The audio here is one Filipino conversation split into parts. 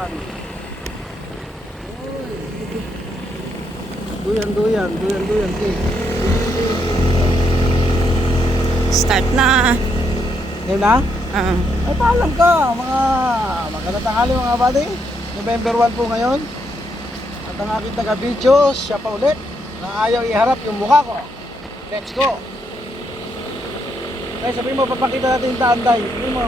Bulacan. Duyan. Start na. Ngayon na? Ah. Ay, paalam ka. Magandang tanghali mga buddy. November 1 po ngayon. At ang aking taga-video, siya pa ulit, na ayaw iharap yung mukha ko. Let's go. Dahil sabihin mo, papakita natin yung daan, Day. Sabihin mo.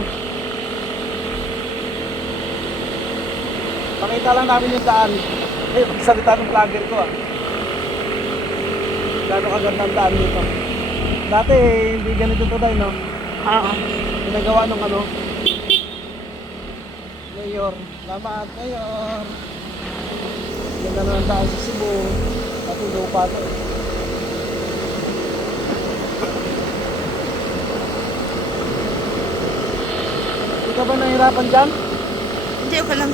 Pakita lang namin yung daan. Eh, magsalita ng vlogger ko ah. Gano'ng kaganda ang daan dito. Dati, hindi ganito to, Day, no? Oo. Ginagawa nung ano, Mayor. Salamat, Mayor. Ganda na ng daan sa Cebu. Pati lupa to eh. Hindi ka ba nahirapan dyan? Hindi ko lang.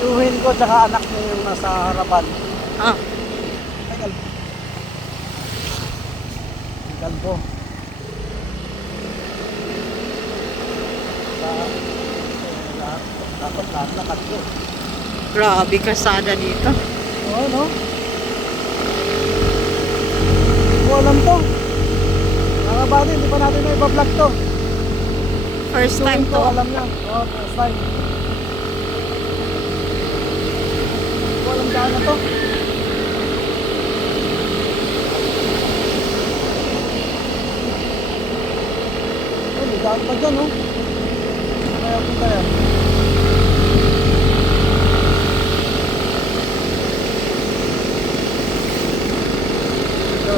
Yuhin ko tsaka anak niya yung nasa harapan. Ah. Ay, kalbo. Dapat lahat na kalbo. Grabe kasada dito. Oo, no? Hindi ko alam to. Mga buddy, hindi pa natin na ipa-vlog to. First time Yuhin to. ko, alam niya. Oo, first time. Hindi ko alam daan na to. Oh, may daan pa dyan, oh. Kaya punta yan.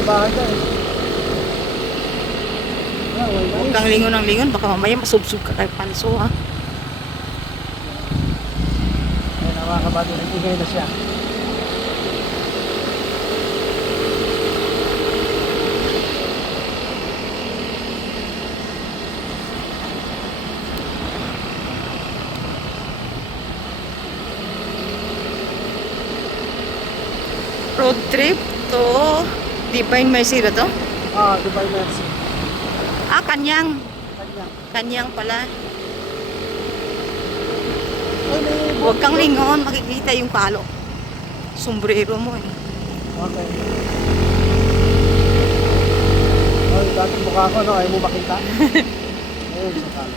Bahay ka eh. Huwag kang lingon ng lingon. Baka mamaya masubsub ka kay Panso, ha? Ayun ang mga kabady, nag-ingay na siya. Road trip to Divine Mercy na to? Ah, Dubai Mercy. Ah, Kanyang. Kanya. Kanyang pala. Ay, may Huwag kang lingon. Makikita yung palo. Sombrero mo eh. Okay. Ay, dati mukha ko, no? Ayaw mo makita. Ayun, sa kala.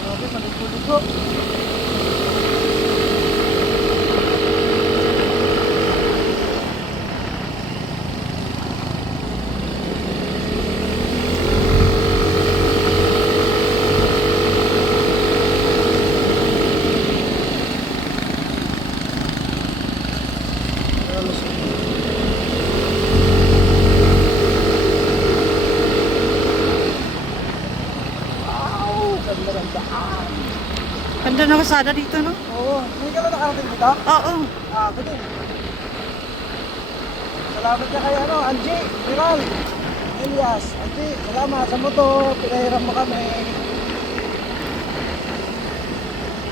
Grabe, maligo-ligo. Wow, ganda ng daan. Ganda na kasada dito, no? Oo, hindi ka na nakarating dito? Oo. Ah, ako din. Salamat ka kay ano, Angie, Viral, Elias. Angie, salamat sa motor, pinahiram mo kami.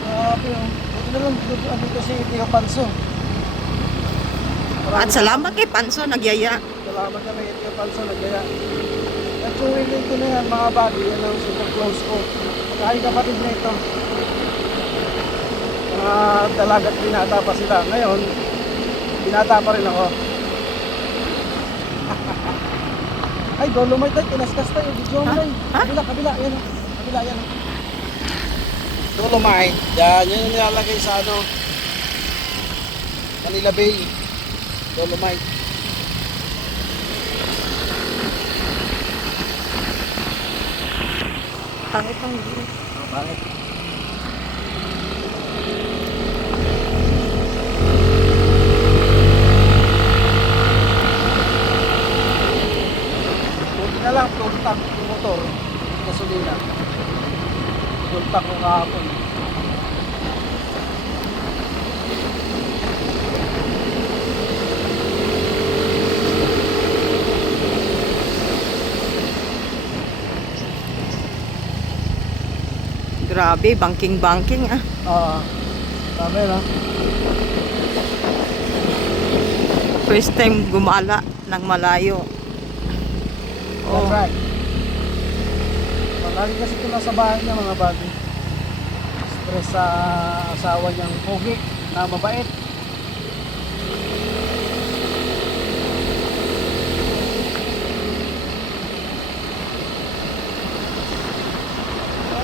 Grabe yun. Buti na lang dito si Tio Panso. At salamat kay Panso, nagyaya. Salamat kami kay Tio Panso, nagkaya. At yung willing ko na yan, mga buddy, yan ang super close ko. Kahit kapatid na ito. Mga dalagat binata pa sila. Ngayon, binata pa rin ako. Ay, Dolomite tayo, kinaskas tayo. Video mo Ha? tayo. Ha? Kabila, yan o. Kabila, yan o. Dolomite. Yan yung nilalagay sa ano. Manila Bay. Dolomite. Pangit ng view. Bakit? Buti na lang, full tank yung motor. Gasolina. Full tank yung kahapon. Grabe, banking-banking ah. Sabi na. First time gumala ng malayo. That's Oh, right. Lagi kasi ito nasa bahay niya mga buddy. Stress sa asawa niyang pogi na mabait.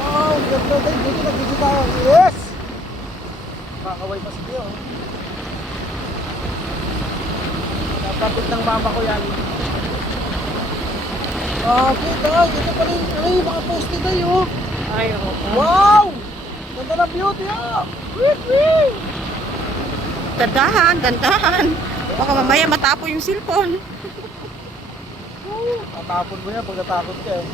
Oh, ganda tayo. Dito nag-video tayo. Yes! Makakaway pa si Tio. Napapit ng mama ko yan. Kita. Ito pala yung mga poste tayo. ay, oo. Wow! Ganda ng beauty ah! Wee! Dandahan, dandahan. Baka mamaya matapo yung cellphone. Tatapon mo yan pag natakot ka eh.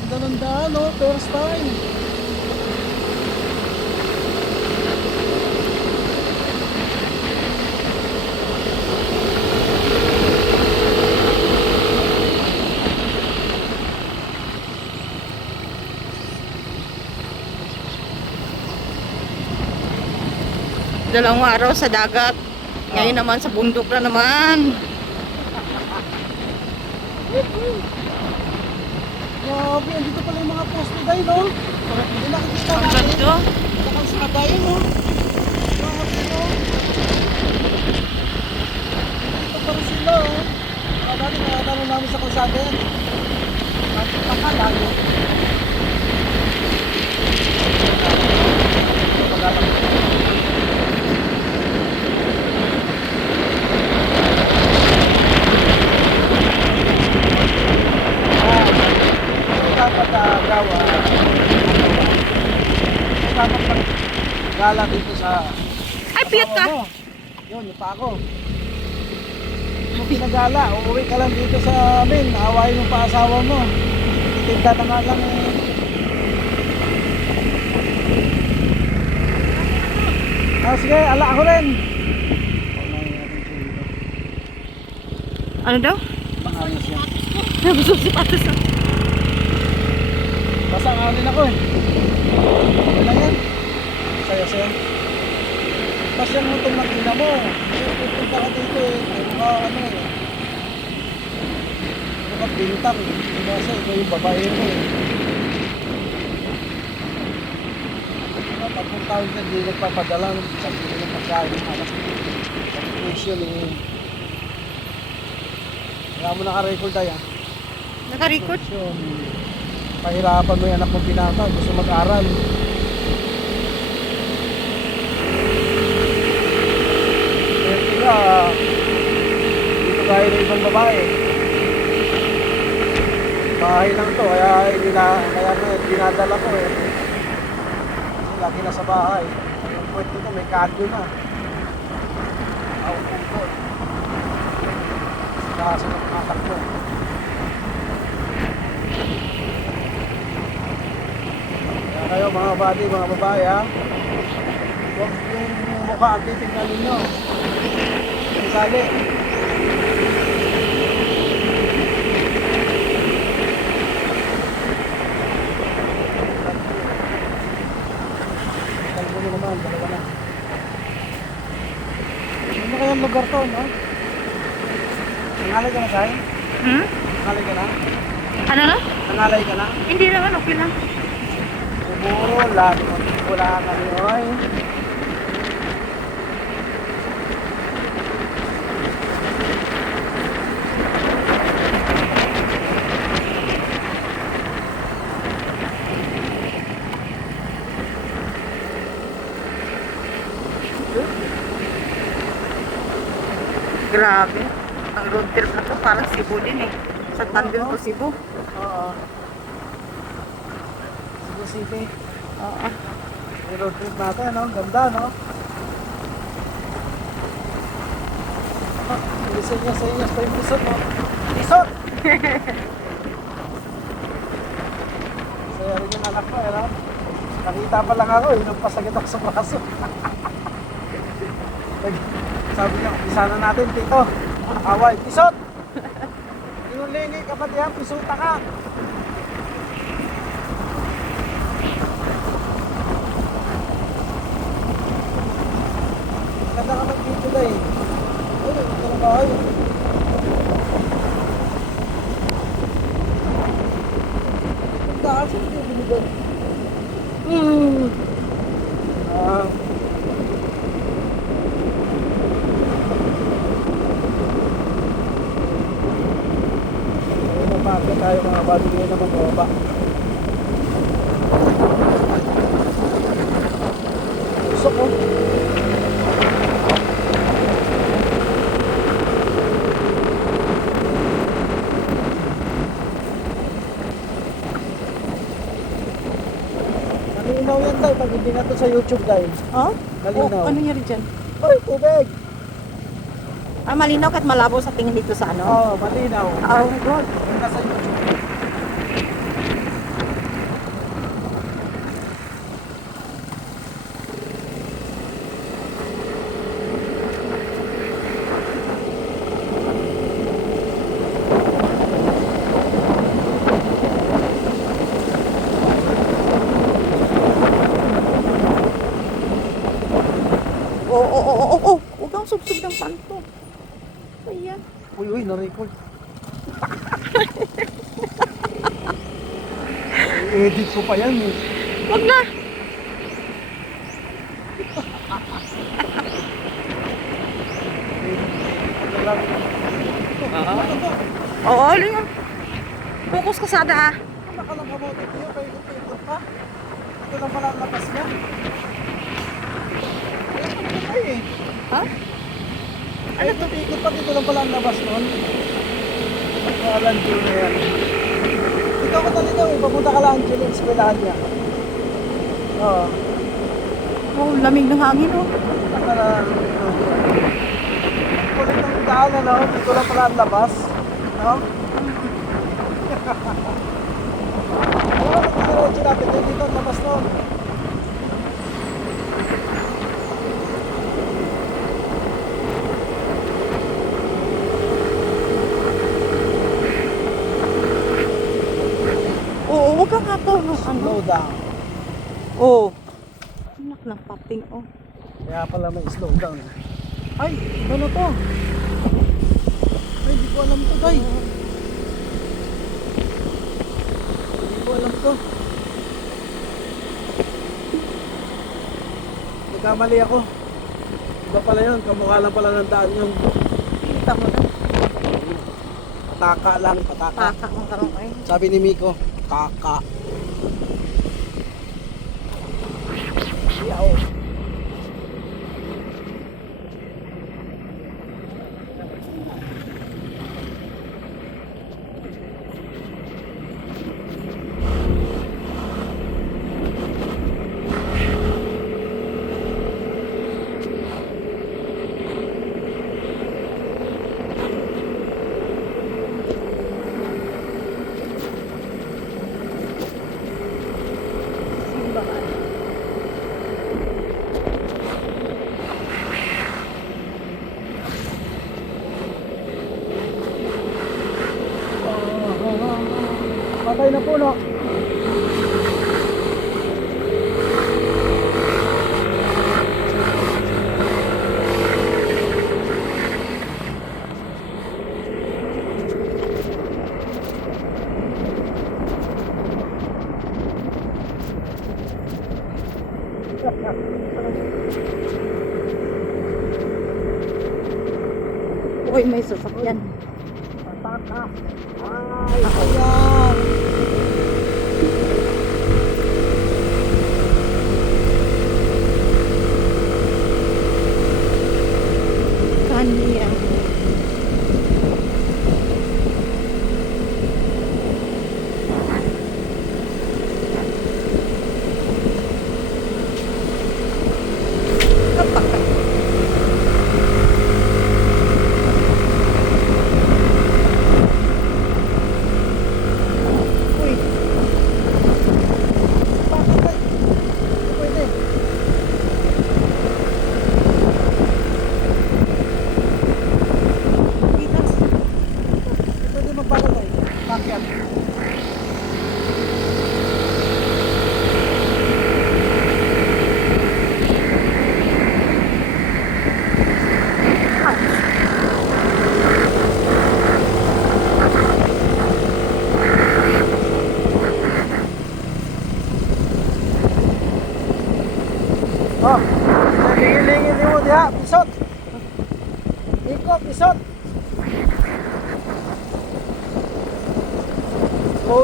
Ganda ng daan oh, first time. Dalawang araw sa dagat. Ngayon naman sa bundok na naman. Grabe, andito pala yung mga poste tayo no? Hindi nakikita Ang natin. ganda. Nakansada yun no? Grabe no? Dito pa rin sila oh. Dati nakatanong namin sa kalsada yan. Pakalayo. Dapat gawa. Dapat gala dito sa Ay, piyat ka. asawa mo. Yun, yung pa ako. Kung pinagala, uuwi ka lang dito sa amin. Awayin mo pa asawa mo. Tinda na nga lang eh. Sige, ala ako rin. Ano daw? Maayos yan. Nabusog si Patos. Basta nga rin ako eh. Ano lang yan? Saya-saya. Basta yung utong ng ina mo. Pupunta ka dito eh. Ay mukha ano eh. Mukha bintang. Kasi ikaw yung babae mo eh. Tapos tawag na hindi nagpapadala. Sabi ko ng pagkain ng anak. Sabi ko yun eh. Wala mo naka-record tayo. Naka-record? Yun. Pahirapan mo yung anak mo pinata. Gusto mag-aral. Dito kaya ng ibang babae. Bahay lang to, kaya dinadala ko eh. Kasi lagi na sa bahay. Yung pwede ko, may kadyo na. Out of control. Kasi ng anak ko. Kaya kayo mga buddy, mga babae ha. Huwag yung mukha ang titignan ninyo. Sali. Talbo nyo naman, dalawa na. Ano kayang lugar to, no? Nangalay ka na, Sai? Nangalay ka na? Ano na? Nangalay ka na? Hindi naman, okay lang. Umulan. Wala kami, oy. Grabe. Ang road trip na to, parang Cebu din eh. Sa Tandil to Cebu. Oo. Cebu City. Oo. Yung road trip natin, no? Ganda, no? Senyas pa yung pisot, no? Pisot! Saya rin yung anak ko, eh, no? Nakita pa lang ako, nagpasagit ako sa braso. Sabi niya, umpisa na natin, tito. Away, pisot! Inulingi ka pati yan, pisuta ka! Ganda ka mag-video na eh. Ay, ito na ba kayo? Ang daan, saan yung binigyan? Ah. Ayun, napakit tayo mga bali ngayon naman baba. Gusto ko. Malinaw yan tayo pag hindi na to sa YouTube guys. Oh? Malinaw. Oh, ano nangyari dyan? Ay, tubig! Ah, malinaw kahit malabo sa tingin dito sa ano? Oo, malinaw. Oh my God. Yung nasa YouTube. Huwag kang subsub ng panto. Ayan. Uy, na-record. Edit ko pa yan eh. Huwag na. Oo, alin nga. Focus kasada ah. Nakalang kamote ko yun, paikot-ikot pa. Ito lang pala ang lakas niya. Ayun, ano pa eh. Ha? Ano to? Ikot pa dito lang pala ang labas nun. Ang Angel na yan. Ikaw ko talito eh, papunta ka lang Angel, eskwelahan niya. Oo. Oh, lamig ng hangin oh. Naka kulit ng daan, ano? Dito lang pala ang labas. No? Oo, nagdiretso natin yun dito ang labas nun. Oo, huwag kang hato. Ano? Slow down. Oo. Anak ng paping oh. Kaya pala may slow down. Ay, ano to? Ay, di ko alam to, guys. Di ko alam to. Nagkamali ako. Iba pala yun, kamukha lang pala ng daan yung Kita mo na. pataka lang, pataka. Pakak mo karong ay. Sabi ni Miko, kaka. Yaw. Simbahan. Patay na puno. Uy, may sasakyan. Pataka. Ay, ayan. Kanya.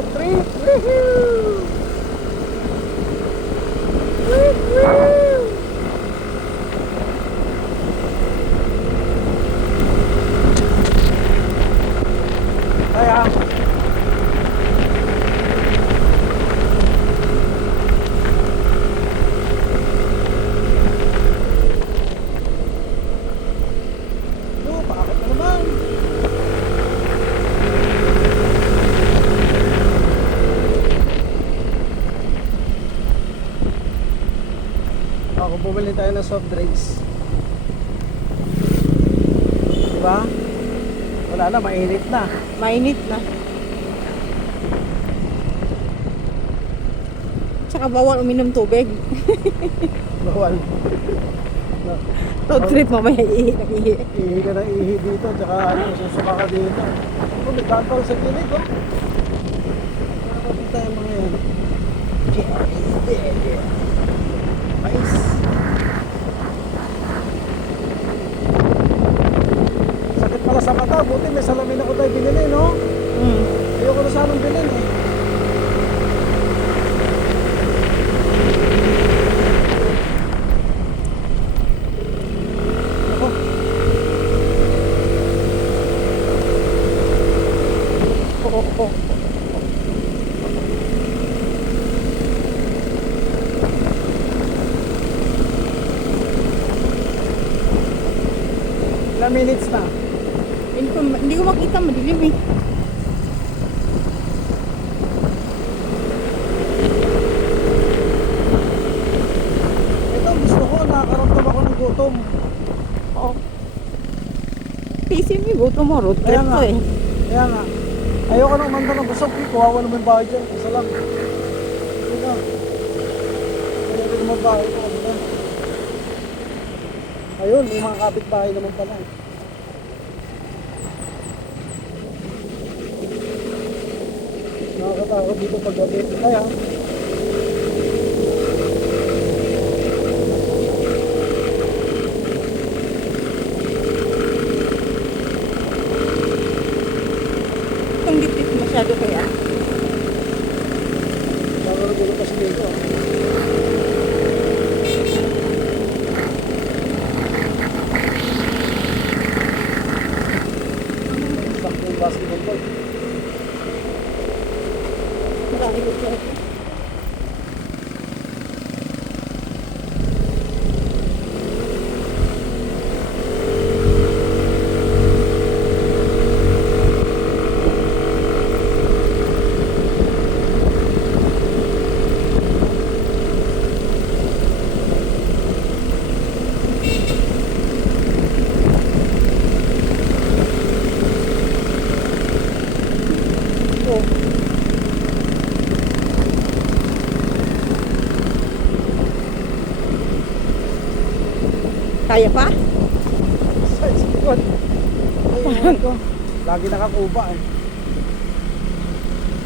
road trip. Woohoo! Woohoo! Kaya, pakakit na naman. Ako, bumili tayo ng soft drinks. Diba? Wala na, mainit na. Mainit na. Tsaka bawal uminom tubig. Bawal. Road trip mamaya ihi ng ihi. Ihi ka ng ihi dito, tsaka ano, susuka ka dito. Ako, may tatawag sa kilig, oh. Nakapit tayo mga yan. Mais. Sakit pala sa mata, buti may salamin ako tayo binili, no? Ayoko na sanang bilhin, eh. Ako. Oh. Ilang minutes na? Hindi ko makita, madilim eh. Ito, gusto ko, nakakaramdam ako ng gutom. Oo. Kasi may gusto mo, road Kaya trip nga. to eh. Kaya nga. Ayoko nang umanda ng busog. Kuhawa naman yung bahay dyan. Isa lang. Ito na. Ayoko naman bahay ko. Ano na. Ayun, may mga kapitbahay naman pala. Nakakatakot dito pag gabi. Kaya, Itong dipit masyado kaya. nakarugulo kasi dito. Sakto yung basketball. Marami ko. Kaya pa? Sa likod. Ayun ko. Lagi nakakuba eh.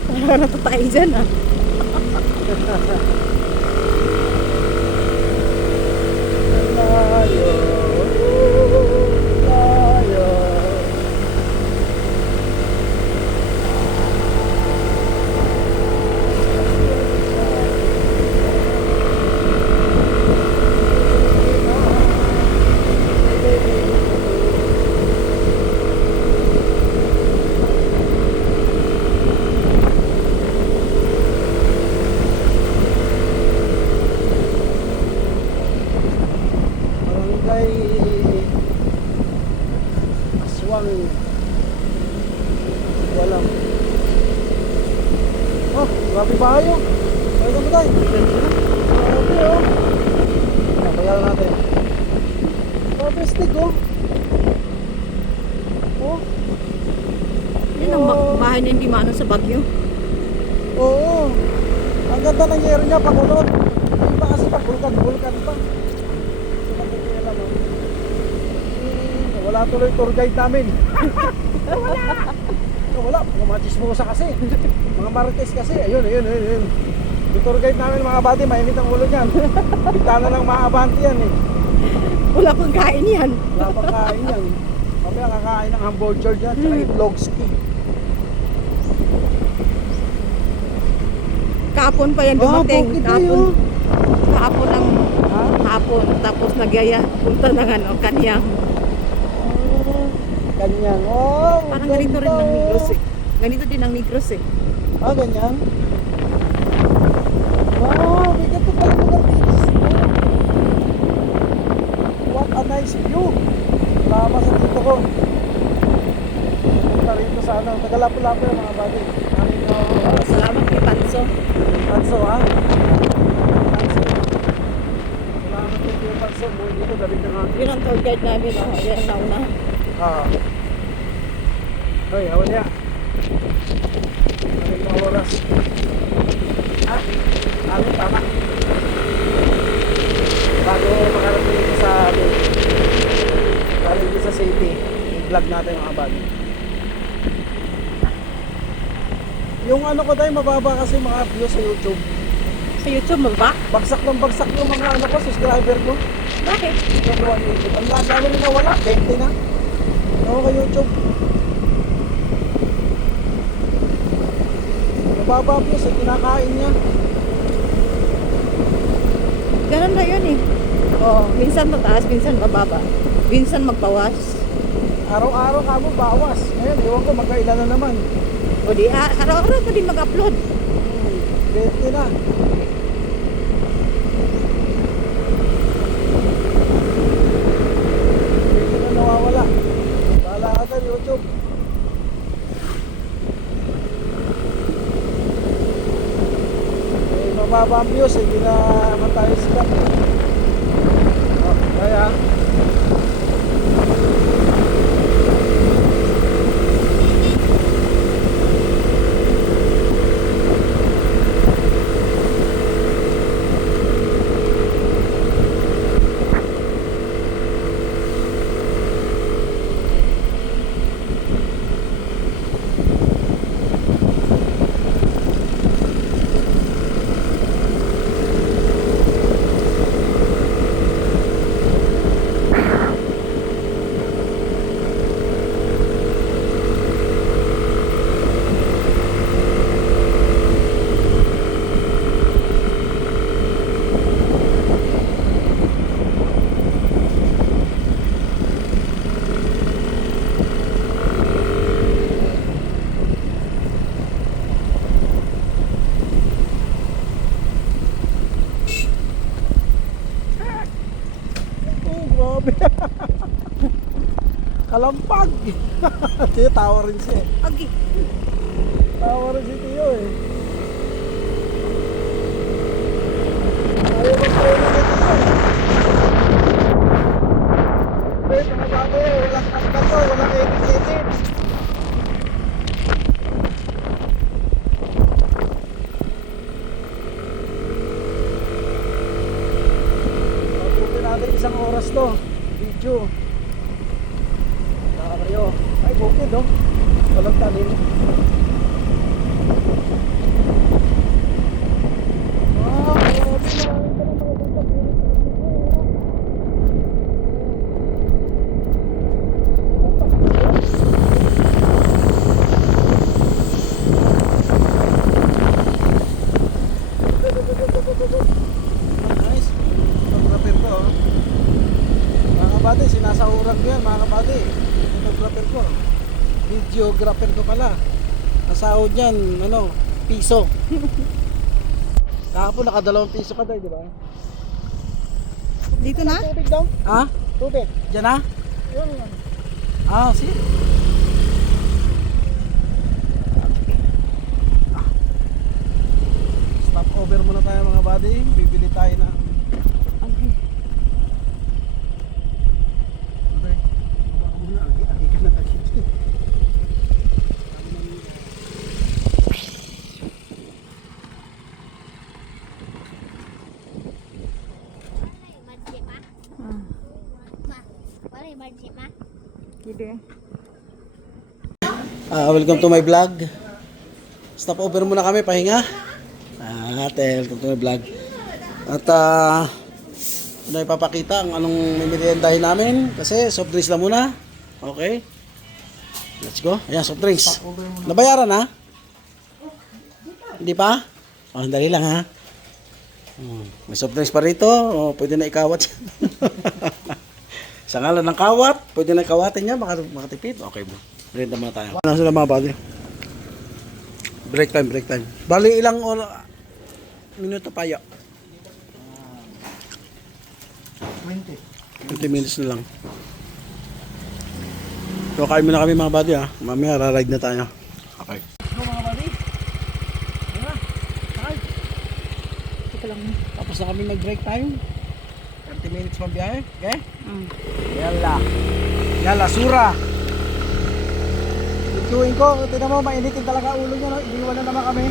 Parang natatay dyan ah. Layo. Layo. Barangay Aswang. Walang. Oh, grabe ba kayo? Pwede mo tayo. Grabe oh. Bayaran natin. Grabe stick oh. Oh. Yan ang bahay na hindi maano sa Bagyo. Oo. Ang ganda ng yero niya pakulot. Yung iba kasi pag-vulkan pa. So, nakikialam mo. Wala tuloy tour guide namin. Wala. Mga chismosa kasi. Mga marites kasi. Ayun. Yung tour guide namin mga bati, mainit ang ulo niyan. Bintana ng maabanti yan eh. Wala pang kain yan. Wala pang kain yan. Mamaya kakain ng hamburger dyan, tsaka itlog ski. Kahapon pa yan Ah, dumating. bukid na Kahapon. yun. Kahapon ang Ha? hapon. Tapos nagyaya. Punta ng ano, kanyang. Ganyan. Oh, Parang ganito rin ng Negros eh. Ganito din ang Negros eh. Ah, ganyan. Wow, may ganito pala lugar dito. What a nice view. Salamat sa dito ko. Punta rito sa ano. Tagalapo-lapo yung mga buddy. Aming Oh, salamat kay Panso. Panso ha. Panso. Salamat kay Kuya Panso. Buhay dito, dalit na nga. Yun ang tour guide namin. Oh. Yan ang nauna. Ah. Hoy, hawan niya. Ano yung oras? Ah, tama. Bago makarating dito sa galing dito sa city, i-vlog natin mga buddy. Yung ano ko tayo, mababa kasi mga views sa YouTube. Sa YouTube mo ba? Bagsak ng bagsak yung mga ano ko, subscriber ko. Bakit? Yung mga YouTube. Ang lalo nila wala, 20 na. Ako ka YouTube. Mababa views eh, kinakain niya. Ganun na yun eh. Oh, minsan mataas, minsan mababa. Minsan magbawas. Araw-araw ka mo bawas. Ngayon, ewan ko magkailan na naman. O di, araw-araw ko din mag-upload. 20 na. Dito na nawawala. Bahala ka dyan, YouTube. Eh, mababa ang views, hindi na naman tayo sikat. Oh, kaya. Grabe. Kalampag. Tiyo, tawa rin siya eh. Agi. Tawa rin si Tiyo eh. Ayaw mag-tayo na si Tiyo. Eh, mga bago, walang kanta to, walang edit-edit. Mabuti natin isang oras to. Video. Kayo. Ay, bukid oh. Walang talim. Wow, grabe na. Nice. Photographer ko oh. Mga kabady, sinasahuran ko yan mga kabady. Photographer ko. Videographer ko pala. Nasahod yan, ano, piso. Kahapon naka2 piso ka tayo, di ba? Dito na? Tubig daw? Ha? Tubig. Diyan na? Yun. Ah, see? Stop over muna tayo mga buddy. Bibili tayo ng Agi. okay. Muna, agi ka na agi. Gide. Welcome to my vlog. Stop over muna kami, pahinga. Welcome to my vlog. At ano ipapakita ang anong mimeriendahin namin kasi soft drinks lang muna. Okay. Let's go. Ayan, soft drinks. Nabayaran na? Hindi pa? Oh, dali lang ha. May soft drinks pa rito. Oh, pwede na ikawat siya. Sa ngalan ng kawat, pwede na ikawatin niya, makatipid. Okay bro. Renta muna tayo. Ano sila mga buddy? Break time, break time. Bali ilang minuto pa ya? 20 minutes na lang. So kain muna kami mga buddy ha. Mamaya raride na tayo. Okay. So mga buddy. Tara. Sakay. Ito lang. Tapos na kami mag-break time. 30 minutes pa biyahe. Okay? Yala, sura. Ituin ko, tingnan mo, mainitin talaga ulo niya, no? Iniwan na naman kami.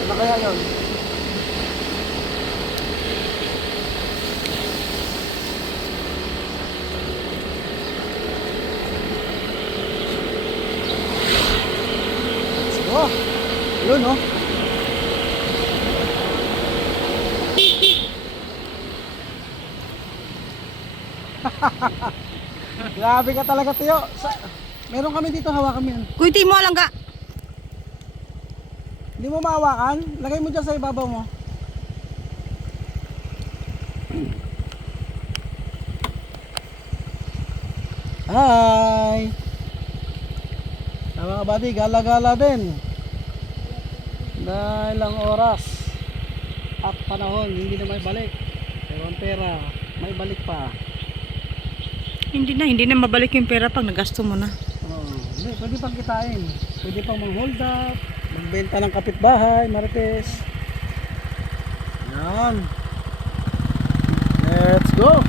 Ano kaya yun? Oh, yun no. Grabe ka talaga, Tiyo. Meron kami dito, hawakan mo yan. Kuy, di mo lang ka. Hindi mo mahawakan? Lagay mo dyan sa ibabaw mo. Hi! Mga buddy, gala-gala din. Dahil lang oras at panahon, hindi na may balik. Pero ang pera, may balik pa. Hindi na mabalik yung pera pag nagasto mo na. Hindi, pwede pang kitain. Pwede pang mag-hold up, magbenta ng kapitbahay, marites. Yan. Let's go!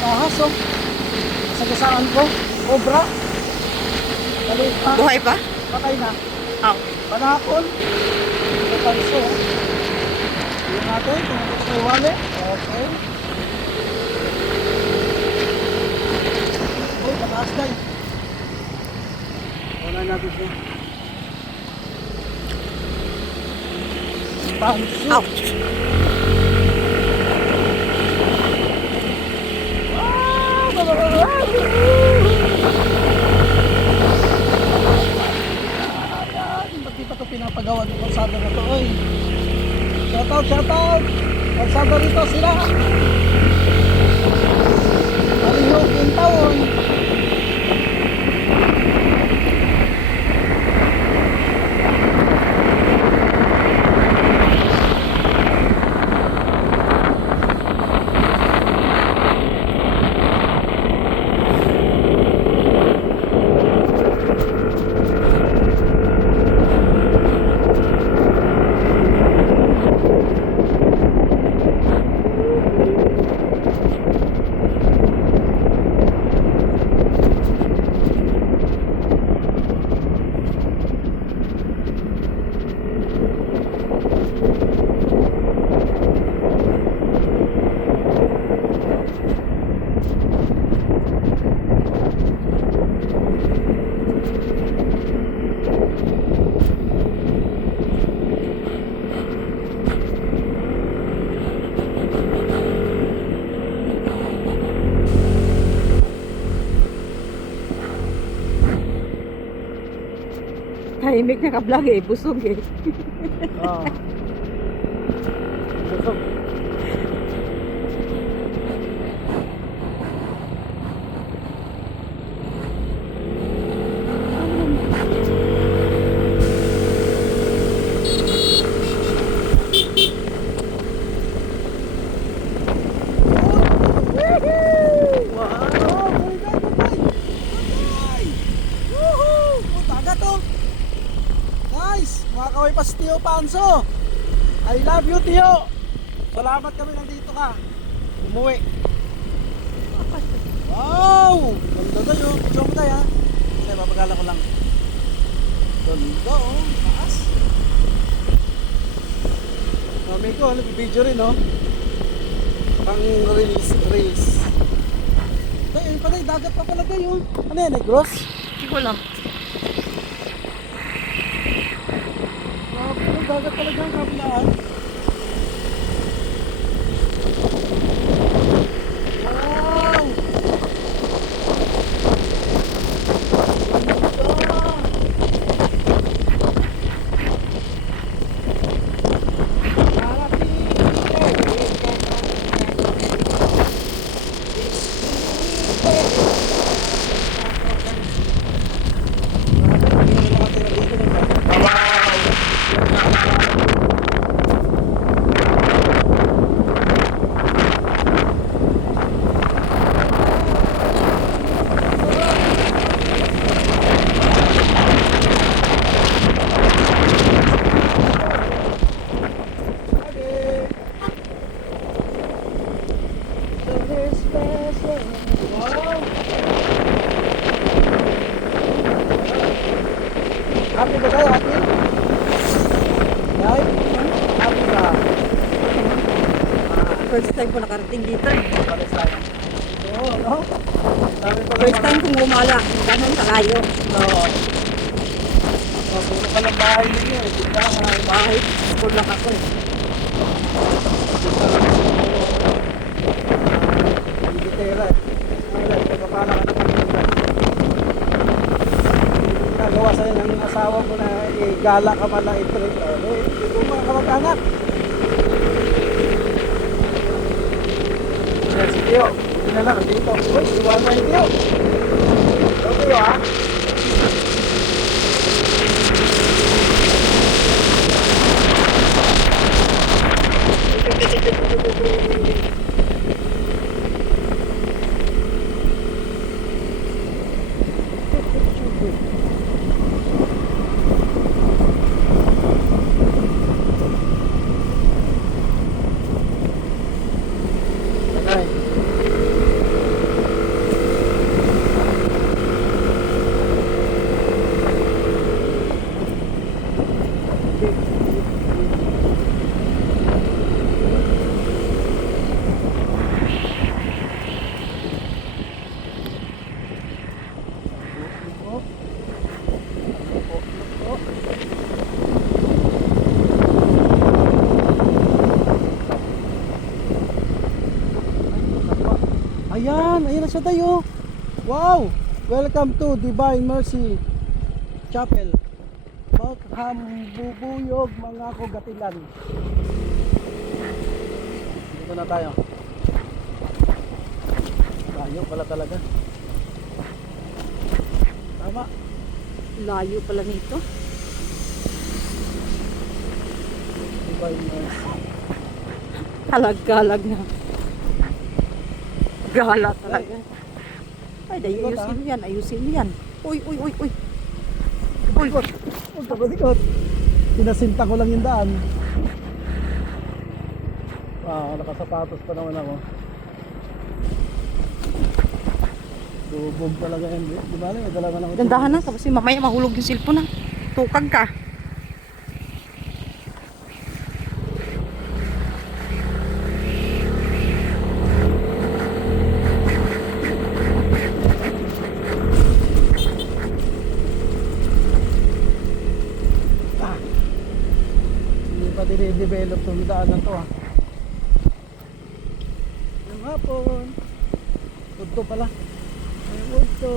Ahas oh. Sagasaan ko. Cobra. Maliit pa. Buhay pa? Patay na. Oh. Panakon. May panso. Yung natin. Tinapos na yung wali. Okay. Uy, pataas na eh. Wala natin siya. Panso. Ouch. Ba't di pa ito pinapagawa ng kalsada na to? Oy. Shoutout, shoutout! Kalsada rito sila! Palihog in town! Tahimik na ka-vlog eh. Busog eh. Oo. Busog. Mga kaway pa si Tio Panso. I love you, Tio. Salamat kami nandito ka. Umuwi. Wow! Ganda tayo. Show mo tayo ha. Okay, papagala ko lang. Ganda oh. Taas. Mami ko, video rin oh. Pang reels. Tayo, yun pala, dagat pa pala tayo. Ano yan, Negros? Hindi ko lang. Grabe, dagat talaga ang kabilaan. Wow! Happy ba tayo, happy? Dahil? Happy ka? First time ko nakarating dito eh. Pares tayo. Oo, no? Sabi ko First time kong gumala. Ganun sa layo. Oo. Puro ka ng bahay ninyo eh. Tignan ka ng bahay. School lang ako eh. Gitera eh. Ay, pagkapala ka na pagkakita. Nagawa sa'yo ng asawa ko na gala ka man na i-trip. Hindi ko mga kamag-anak. Yan si Tio. Hindi na lang dito. Uy, iwan mo yung Tio. Ito Tio ha. Ay. Ayan, ayan na siya tayo. Wow! Welcome to Divine Mercy Chapel. Maghambubuyog mga kugatilan. Dito na tayo. Layo pala talaga. Tama. Layo pala nito. Divine Mercy. Kalag-kalag na. Gala talaga. Ay, dahil ayusin mo yan. Ayusin mo yan. Uy, uy, uy, uy. Uy, Huwag ka malikot. Pinasinta ko lang yung daan. Wow, nakasapatos pa naman ako. Lubog talaga yan. Di ba? May dala man ako. gandahan na. Kasi mamaya mahulog yung cellphone na. Tukag ka. Hindi pa dinidevelop yung daan na to. Yung hapon. Udto pala. May udto.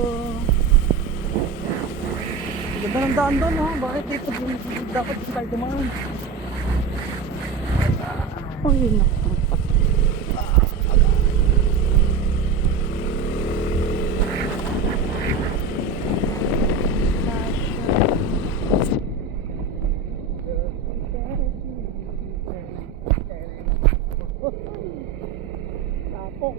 Ganda ng daan doon, ha? Bakit dito dapat dito tayo dumaan? Uy, naku. Tapok.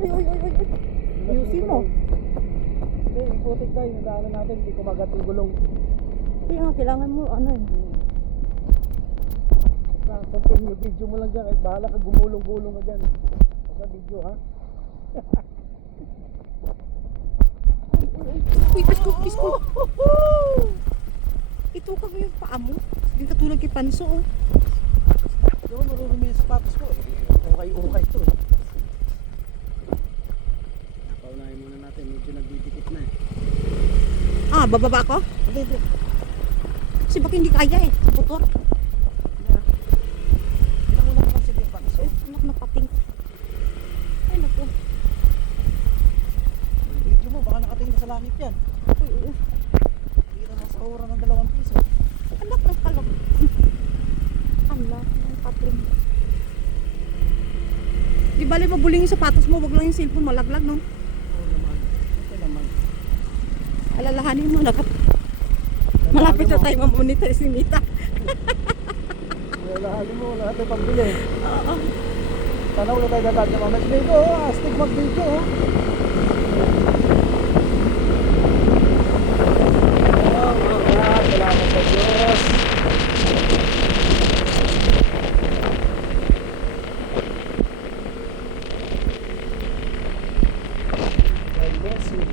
Uy, uy, uy, uy, uy. Ayusin mo. Hindi, yung putik tayo, yung daanan natin, hindi kumagat yung gulong. Kaya nga, kailangan mo, ano eh. Continue video mo lang dyan, kahit bahala ka gumulong-gulong ka dyan. Sa video ha. Uy, pisko, pisko. Ito ka yung paa mo. Hindi katulad kay Panso, oh. Pero marurumi yung sapatos ko. Ukay-ukay ito. Paunahin muna natin, medyo nagdidikit na eh. Ah, bababa ako? Hindi, hindi. Kasi baka hindi kaya eh. Sa motor. Ilang ulang pa kasi din panso. Ay, anak na pating. Ay, naku. Video mo, baka nakatingin sa langit yan. Uy, uy. Hindi na sa ura ng 2 piso. Anak ng kalok. Anak ng pating. Di bali mabuling yung sapatos mo, wag lang yung cellphone malaglag, no? Oo naman. Okay naman. Alalahanin mo, malapit na tayo mamonetize si Nita. Lalahanin mo, lahat ay pambili. Oo. Sana wala tayo dadaan na mamay. Video, astig mag-video. Salamat sa Diyos. God bless you.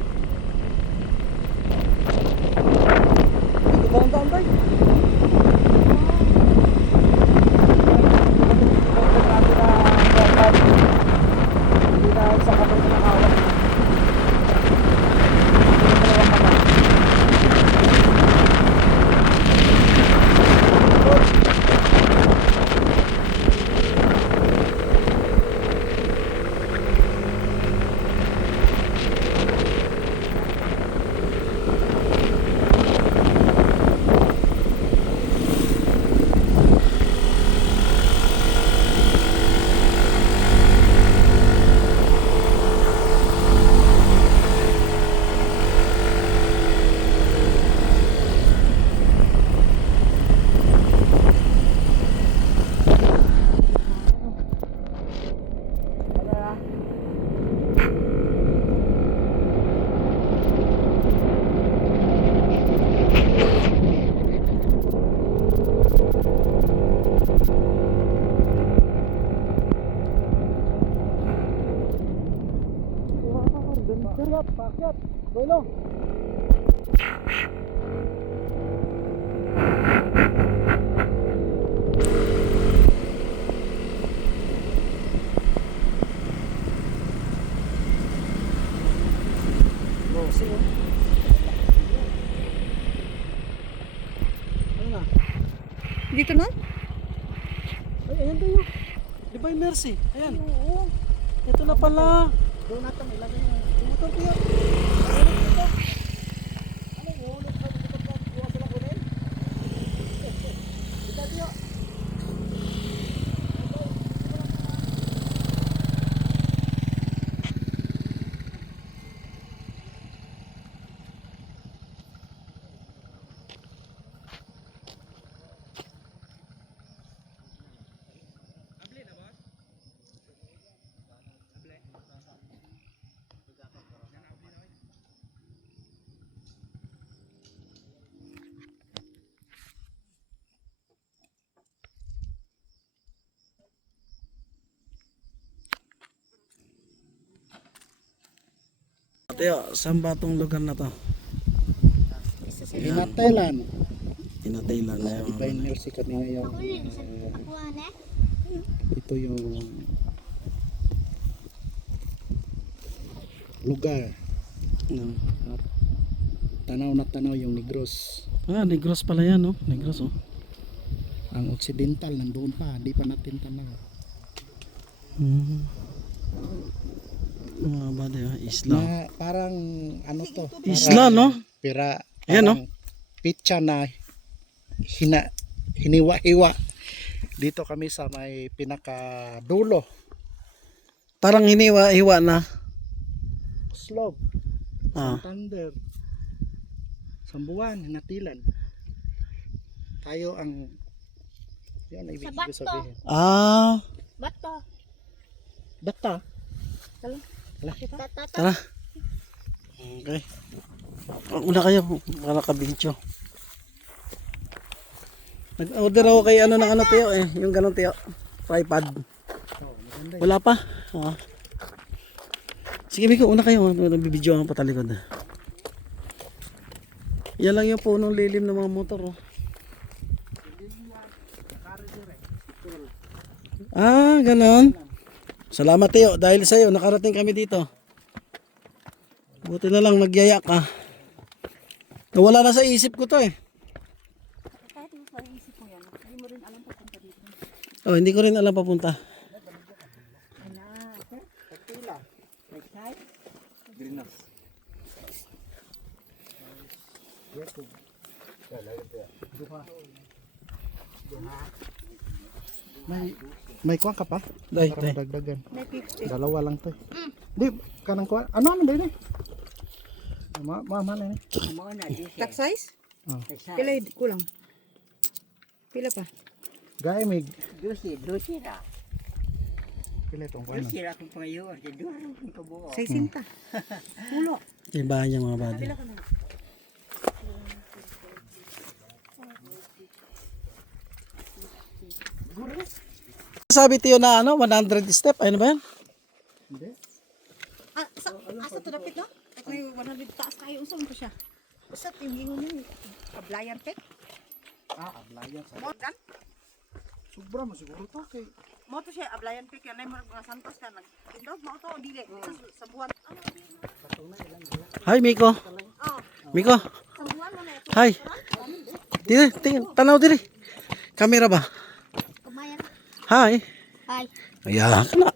Dito ba ang daan tayo? Hindi na sa kapag nakawag. Pakyat, pakyat. Boylo. Bossy, oh. Ano na? Dito na? Ay, ayan tayo. Di ba yung Mercy? Ayan. Oo. Ito na pala. Doon natin ilagay yung... Ito tiyo. Ano ito? Ano yung hulog sa dito pa? Bukas sila kunin? Ito tiyo. Tiyo, saan ba itong lugar na to? Pinatailan. Tinatailan na yung... Divine Mercy kami ngayon. Ito yung lugar. No. At tanaw na tanaw yung Negros. Ah, Negros pala yan, no? Negros, oh. Ang Occidental nandoon pa, di pa natin tanaw. Mga bade, isla. Na parang ano to? Isla, no? Pira, Ayan, no? parang pitsa na hiniwa-hiwa. Dito kami sa may pinakadulo. Parang hiniwa-hiwa na. Slope. Ah. Santander. Sambuan, Hinatilan. Tayo ang yan ay ibig ko sabihin. Ah, Bato. Bata. Tala. tara. Okay. Una kayo, para kabintyo. Nag-order ako kay ano ng ano tiyo eh, yung ganun tiyo. Tripod. Oh, maganda. Wala pa. Ah. Sige Biko, una kayo. Nagbibideo ako patalikod. Yan lang yung punong lilim ng mga motor. Oh. Ah, ganon. Salamat tiyo. Dahil sa'yo, nakarating kami dito. Buti na lang nagyaya ka. Nawala na sa isip ko to eh. Kahit mo sa isip mo yan, hindi mo rin alam papunta dito. Oh, hindi ko rin alam papunta. May kuha ka pa? Day, Para day. madagdagan. May 50. Dalawa lang to. Di, kanang kuha. Ano naman din eh? Mama na eh. Tak size? Oh. Pila yun? Kulang. Pila pa? Gaya may Dosi ra. pila itong kuha na. Dosi ra kung pangayon. Dua ra kung kabuo. 60. Pulo. Yung bahay niya mga buddy. Pila ka na? Sabi tiyo na ano, 100 step. Ano ba yan? Hindi. Asa to dapit no? At may 100 taas kayo. Unsa mo siya? Basta tingin mo yung kablayan pek. Ablayan sa. Morgan? Sobra mo siguro to kay. Mo to siya, ablayan pek. Yan ay mga santos ka. Nagtindog mo to. Dili. Sa buwan. Hi, Miko. Oh, Miko. sa buwan mo na ito. Hi. Dili, tingin, tanaw dili. Kamera ba? Kumayan. Hi. Hi. Ayan ka na.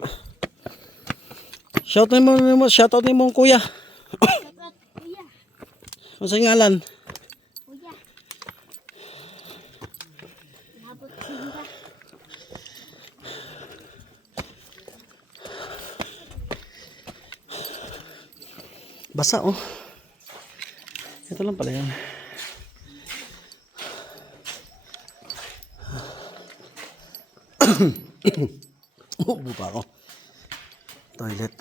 Shout out ni mong kuya. Kuya. Ano sa ngalan? Kuya. Nabot sinda. Basa oh. Ito lang pala yan. Ubo pa ako. Toilet.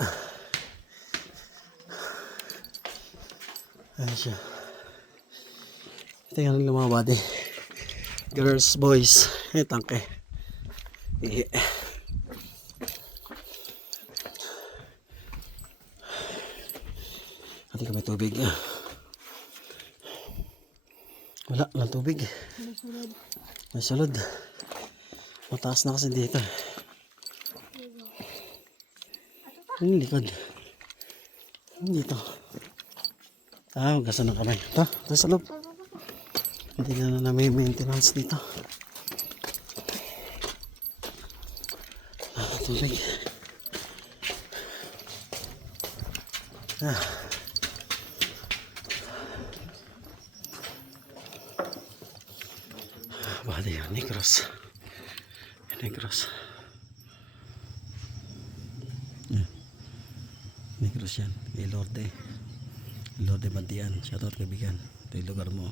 Ayan siya. Ito yung mga body. Girls, boys. Tangke. Ihi. Hindi ka may tubig. Wala, walang tubig. May sulod. Mataas na kasi dito. Yung likod. Yung dito. Hugasan ng kamay. Ito sa loob. Hindi na may maintenance dito. Tubig. Bali yun, Negros. Negros. Negros yan. Kay Lorde. Lorde Bantian. Shoutout kaibigan. Ito yung lugar mo.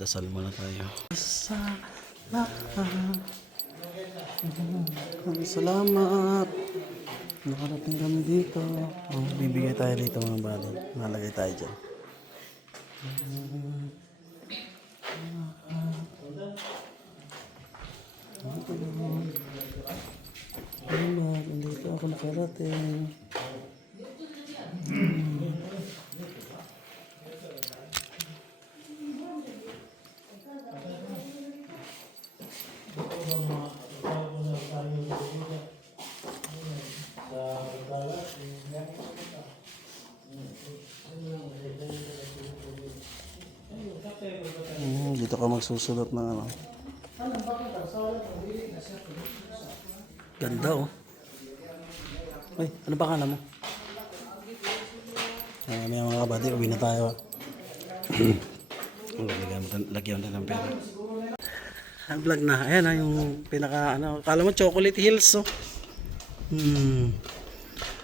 Dasal muna tayo. Salamat. Nakarating kami dito. Bibigay tayo dito mga bali. Nalagay tayo dyan. Salamat. Nandito ako nakarating. Dito ka magsusulot ng ano. Ganda oh. Ay, ano ba kala mo? May mga kabady, uwi na tayo. Lagyan na ng pera. Ang vlog na. Ayan na yung pinaka ano. Kala mo chocolate hills oh.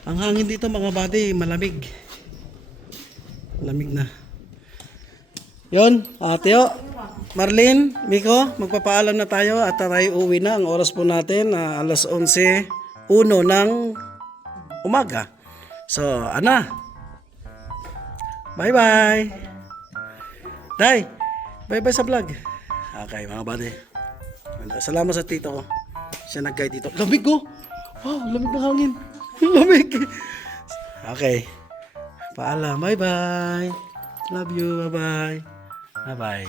Ang hangin dito mga kabady, malamig. Malamig na. Yon, Teo, Marlene, Miko, magpapaalam na tayo at tayo uwi na. Ang oras po natin, alas 11:01 ng umaga. So, ana. Bye-bye. Day, bye-bye sa vlog. Okay, mga buddy. Salamat sa tito ko. Siya nag-guide dito. Lamig ko. Oh, lamig ng hangin. Lamig. Okay. Paalam. Bye-bye. Love you. Bye-bye. Bye-bye.